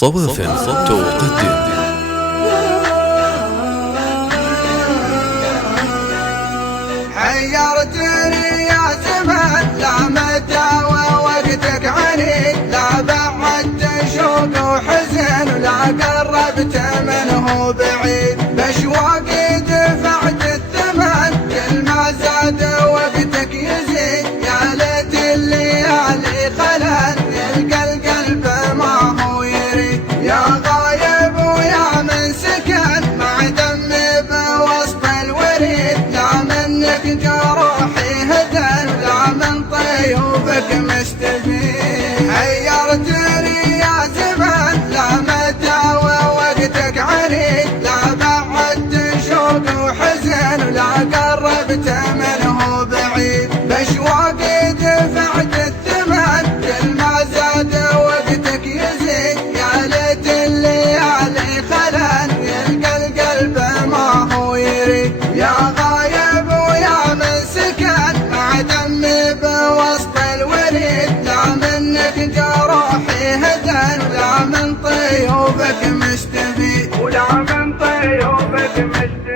صوافٍ تقدم حيرتني يا زمان، لا متى ووقتك عنيد، لا بعدت شوق وحزن ولا قربت منه بعيد، بأشواقي دفعت الثمن كل ما زاد وقتك يزيد، يا ليت الليالي خلل يلقى القلب ما هو يريد، يا غايب ويا من سكن مع دمي بوسط الوريد، لا منك جروحي هدن لا من طيوبك مستفيد، حيرتني يا زمان، لا متى ووقتك عنيد، لا بعدت شوق وحزن ولا قربت منه بعيد، بأشواقي دفعت الثمن كل ما زاد وقتك يزيد، يا ليت الليالي خلل يلقى القلب ما هو يريد، يا غايب ويا من سكن مع دمي بوسط الوريد، لا منك جروحي هدن ولا من طيوبك مستفيد، ولا من طيوبك مستفيد.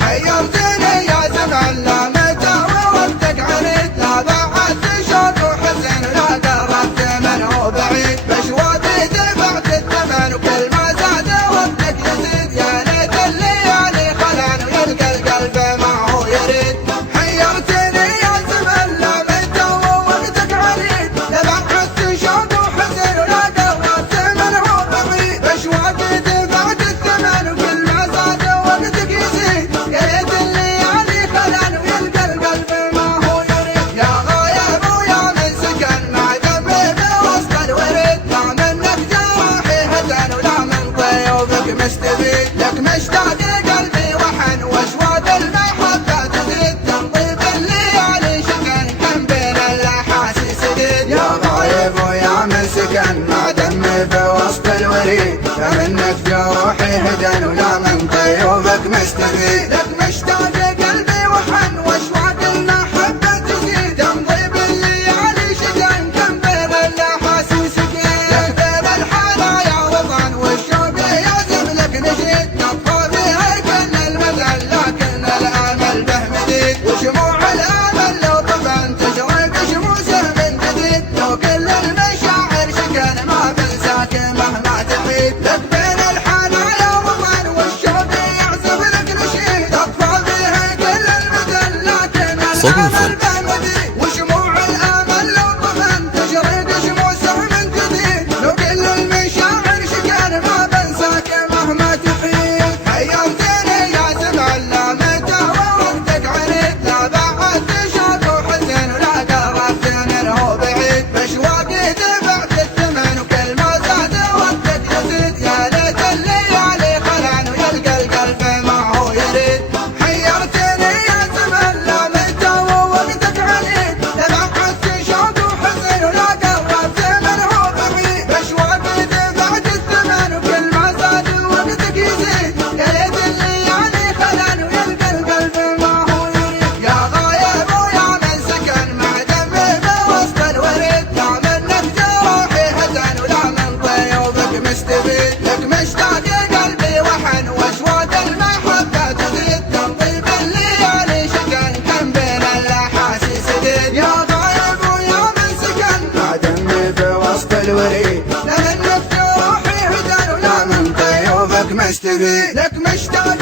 حيرتني يا زمان، لا متى ووقتك عنيد، لا بعدت شوق وحزن لا قربت منه بعيد، بأشواقي دفعت الثمن وكل ما زاد وقتك يزيد، يا ليت الليالي خلن ويلقى القلب ما هو يريد، حيرتني يا زمان، لا متى ووقتك عنيد، لا بعدت شوق وحزن ولا قربت منه بعيد، بأشواقي دفعت الثمن وكل ما زاد وقتك يزيد، يا ليت الليالي خلن ويلقى القلب ما هو يريد، يا غايب ويا من سكن مع دمي بوسط الوريد، لا منك جراحي هدن ولا من طيوبك مستفيد، لك مشتاق قلبي وحن واشواق المحبة تزيد، تنطيب الليالي شكن كم بين الاحاسيس جديد، يا غايب ويا من سكن مع دمي بوسط الوريد، لا منك جروحي هدن ولا من طيوبك مستفيد، لك مشتاق قلبي وحن واشواق المحبة تزيد، تنطيب الليالي شكن كم بين الاحاسيس جديد، لك بين الحنايا وطن والشوق يعزم لك نشيد، تبقى فيها كل المدى لكن الامل به مديد، وشموع الامل لو طفن تشرق شموسه من جديد، لو كل المشاعر شكن ما بنساك مهما تحيد، لك بين الحنايا وطن والشوق يعزم لك نشيد، تبقى فيها كل المدى لكن الامل به مديد، وشموع الامل لو طفن تشرق شموسه من جديد، لو كل المشاعر شكن ما بنساك مهما تحيد، حيرتني يا زمان، لا متى ووقتك عنيد، لا بعدت شوق وحزن ولا قربت منه بعيد، بأشواقي دفعت الثمن وكل ما زاد وقتك يزيد، يا ليت الليالي خلن ويلقى القلب ما هو يريد، حيرتني يا زمان، لا متى ووقتك عنيد، لا بعدت شوق وحزن ولا قربت منه بعيد، بأشواقي دفعت الثمن وكل ما زاد وقتك يزيد، يا ليت الليالي خلن ويلقى القلب ما هو يريد، يا غايب ويا من سكن مع دمي بوسط الوريد، لا منك جروحي هدن ولا من طيوبك مستفيد، لك مشتاق قلبي وحن واشواق المحبة تزيد، تنطيب الليالي شكن كم بين الاحاسيس جديد، يا غايب ويا من سكن مع دمي بوسط الوريد، لا منك جروحي هدن ولا من طيوبك مستفيد، لك مشتاق